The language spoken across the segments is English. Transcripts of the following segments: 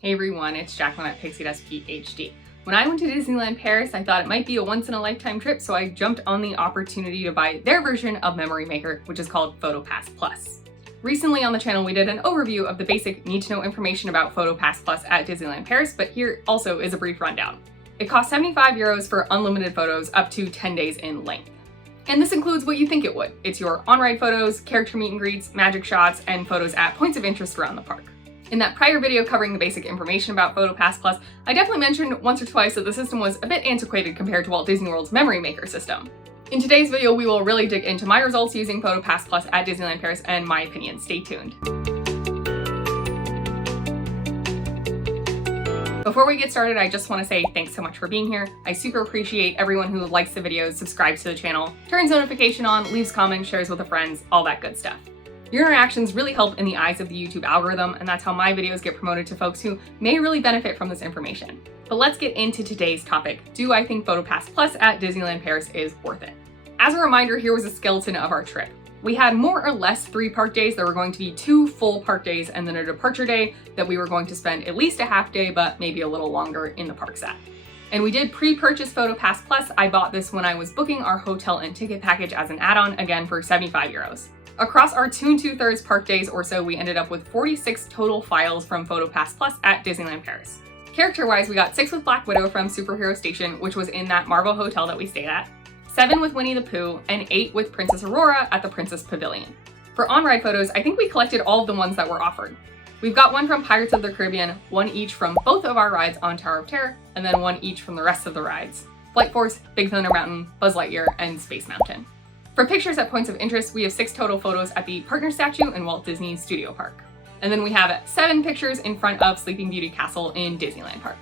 Hey everyone, it's Jacqueline at Pixie Dust PhD. When I went to Disneyland Paris, I thought it might be a once-in-a-lifetime trip, so I jumped on the opportunity to buy their version of Memory Maker, which is called PhotoPass Plus. Recently on the channel, we did an overview of the basic need-to-know information about PhotoPass Plus at Disneyland Paris, but here also is a brief rundown. It costs €75 for unlimited photos up to 10 days in length. And this includes what you think it would. It's your on-ride photos, character meet and greets, magic shots, and photos at points of interest around the park. In that prior video covering the basic information about PhotoPass Plus, I definitely mentioned once or twice that the system was a bit antiquated compared to Walt Disney World's Memory Maker system. In today's video, we will really dig into my results using PhotoPass Plus at Disneyland Paris and my opinion. Stay tuned. Before we get started, I just want to say thanks so much for being here. I super appreciate everyone who likes the videos, subscribes to the channel, turns notification on, leaves comments, shares with friends, all that good stuff. Your interactions really help in the eyes of the YouTube algorithm, and that's how my videos get promoted to folks who may really benefit from this information. But let's get into today's topic. Do I think PhotoPass Plus at Disneyland Paris is worth it? As a reminder, here was a skeleton of our trip. We had more or less 3 park days. There were going to be 2 full park days and then a departure day that we were going to spend at least a half day, but maybe a little longer in the parks at. And we did pre-purchase PhotoPass Plus. I bought this when I was booking our hotel and ticket package as an add-on, again for €75. Across our 2 2/3 park days or so, we ended up with 46 total files from PhotoPass Plus at Disneyland Paris. Character-wise, we got 6 with Black Widow from Superhero Station, which was in that Marvel hotel that we stayed at, 7 with Winnie the Pooh, and 8 with Princess Aurora at the Princess Pavilion. For on-ride photos, I think we collected all of the ones that were offered. We've got 1 from Pirates of the Caribbean, 1 each from both of our rides on Tower of Terror, and then 1 each from the rest of the rides: Flight Force, Big Thunder Mountain, Buzz Lightyear, and Space Mountain. For pictures at points of interest, we have 6 total photos at the partner statue in Walt Disney Studio Park. And then we have 7 pictures in front of Sleeping Beauty Castle in Disneyland Park.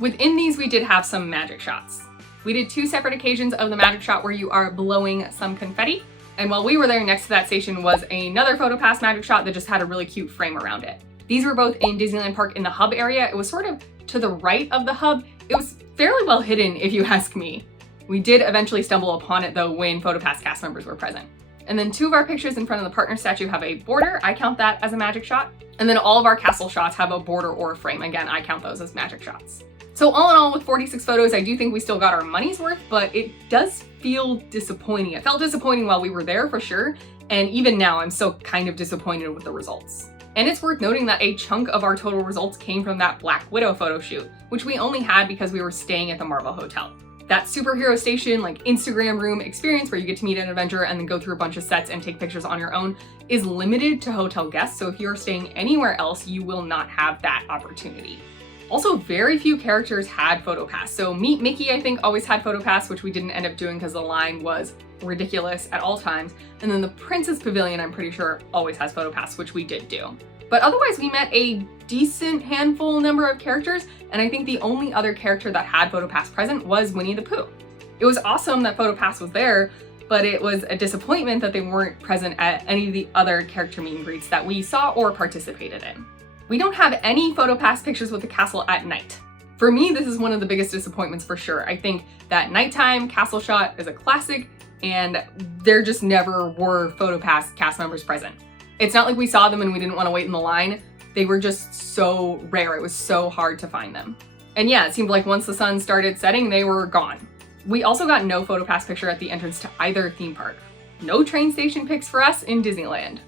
Within these, we did have some magic shots. We did 2 separate occasions of the magic shot where you are blowing some confetti. And while we were there, next to that station was another PhotoPass magic shot that just had a really cute frame around it. These were both in Disneyland Park in the hub area. It was sort of to the right of the hub. It was fairly well hidden, if you ask me. We did eventually stumble upon it though when PhotoPass cast members were present. And then 2 of our pictures in front of the partner statue have a border. I count that as a magic shot. And then all of our castle shots have a border or a frame. Again, I count those as magic shots. So all in all, with 46 photos, I do think we still got our money's worth, but it does feel disappointing. It felt disappointing while we were there for sure. And even now, I'm still kind of disappointed with the results. And it's worth noting that a chunk of our total results came from that Black Widow photo shoot, which we only had because we were staying at the Marvel Hotel. That Superhero Station, like Instagram room experience where you get to meet an Avenger and then go through a bunch of sets and take pictures on your own is limited to hotel guests. So if you're staying anywhere else, you will not have that opportunity. Also, very few characters had PhotoPass. So Meet Mickey, I think, always had PhotoPass, which we didn't end up doing because the line was ridiculous at all times. And then the Princess Pavilion, I'm pretty sure, always has PhotoPass, which we did do. But otherwise, we met a decent handful number of characters, and I think the only other character that had PhotoPass present was Winnie the Pooh. It was awesome that PhotoPass was there, but it was a disappointment that they weren't present at any of the other character meet and greets that we saw or participated in. We don't have any PhotoPass pictures with the castle at night. For me, this is one of the biggest disappointments for sure. I think that nighttime castle shot is a classic, and there just never were PhotoPass cast members present. It's not like we saw them and we didn't want to wait in the line. They were just so rare. It was so hard to find them. And yeah, it seemed like once the sun started setting, they were gone. We also got no PhotoPass picture at the entrance to either theme park. No train station pics for us in Disneyland.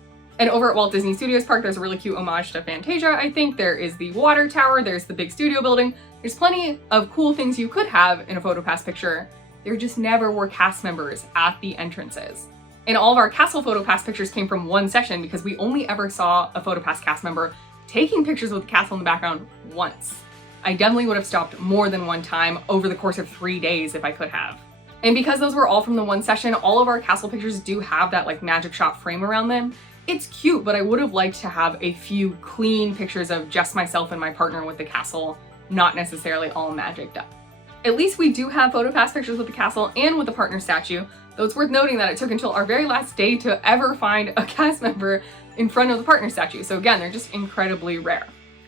And over at Walt Disney Studios Park, there's a really cute homage to Fantasia, I think. There is the water tower, there's the big studio building. There's plenty of cool things you could have in a PhotoPass picture. There just never were cast members at the entrances. And all of our castle PhotoPass pictures came from 1 session because we only ever saw a PhotoPass cast member taking pictures with the castle in the background once. I definitely would have stopped more than 1 time over the course of 3 days if I could have. And because those were all from the 1 session, all of our castle pictures do have that like magic shot frame around them. It's cute, but I would have liked to have a few clean pictures of just myself and my partner with the castle, not necessarily all magicked up. At least we do have PhotoPass pictures with the castle and with the partner statue, though it's worth noting that it took until our very last day to ever find a cast member in front of the partner statue. So again, they're just incredibly rare.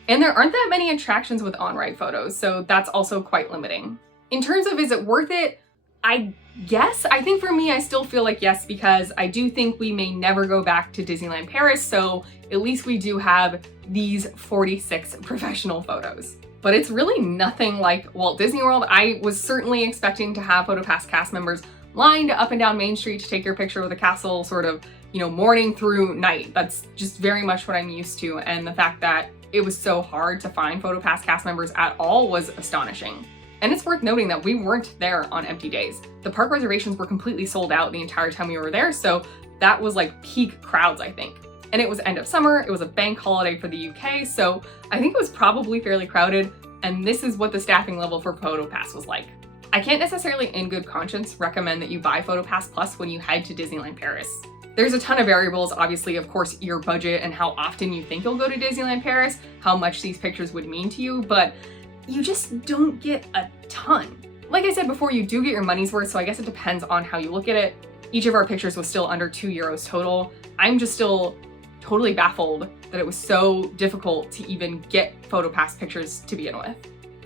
And there aren't that many attractions with on-ride photos, so that's also quite limiting. In terms of is it worth it, I guess. I think for me, I still feel like yes, because I do think we may never go back to Disneyland Paris, so at least we do have these 46 professional photos. But it's really nothing like Walt Disney World. I was certainly expecting to have PhotoPass cast members lined up and down Main Street to take your picture with the castle sort of, you know, morning through night. That's just very much what I'm used to, and the fact that it was so hard to find PhotoPass cast members at all was astonishing. And it's worth noting that we weren't there on empty days. The park reservations were completely sold out the entire time we were there, so that was like peak crowds, I think. And it was end of summer, it was a bank holiday for the UK, so I think it was probably fairly crowded, and this is what the staffing level for PhotoPass was like. I can't necessarily in good conscience recommend that you buy PhotoPass Plus when you head to Disneyland Paris. There's a ton of variables, obviously, of course, your budget and how often you think you'll go to Disneyland Paris, how much these pictures would mean to you, but you just don't get a ton. Like I said before, you do get your money's worth, so I guess it depends on how you look at it. Each of our pictures was still under €2 total. I'm just still totally baffled that it was so difficult to even get PhotoPass pictures to begin with.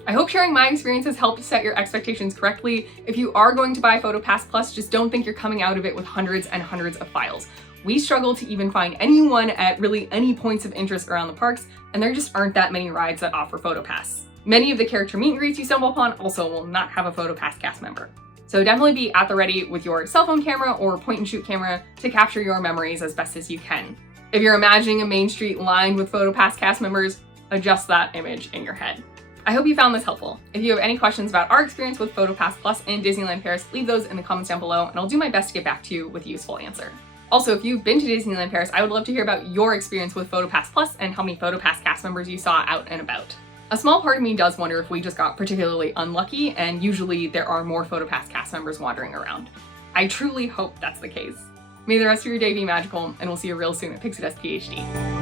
I hope sharing my experiences helped set your expectations correctly. If you are going to buy PhotoPass Plus, just don't think you're coming out of it with hundreds and hundreds of files. We struggled to even find anyone at really any points of interest around the parks, and there just aren't that many rides that offer PhotoPass. Many of the character meet and greets you stumble upon also will not have a PhotoPass cast member. So definitely be at the ready with your cell phone camera or point and shoot camera to capture your memories as best as you can. If you're imagining a Main Street lined with PhotoPass cast members, adjust that image in your head. I hope you found this helpful. If you have any questions about our experience with PhotoPass Plus and Disneyland Paris, leave those in the comments down below and I'll do my best to get back to you with a useful answer. Also, if you've been to Disneyland Paris, I would love to hear about your experience with PhotoPass Plus and how many PhotoPass cast members you saw out and about. A small part of me does wonder if we just got particularly unlucky, and usually there are more PhotoPass cast members wandering around. I truly hope that's the case. May the rest of your day be magical, and we'll see you real soon at Pixie Dust PhD.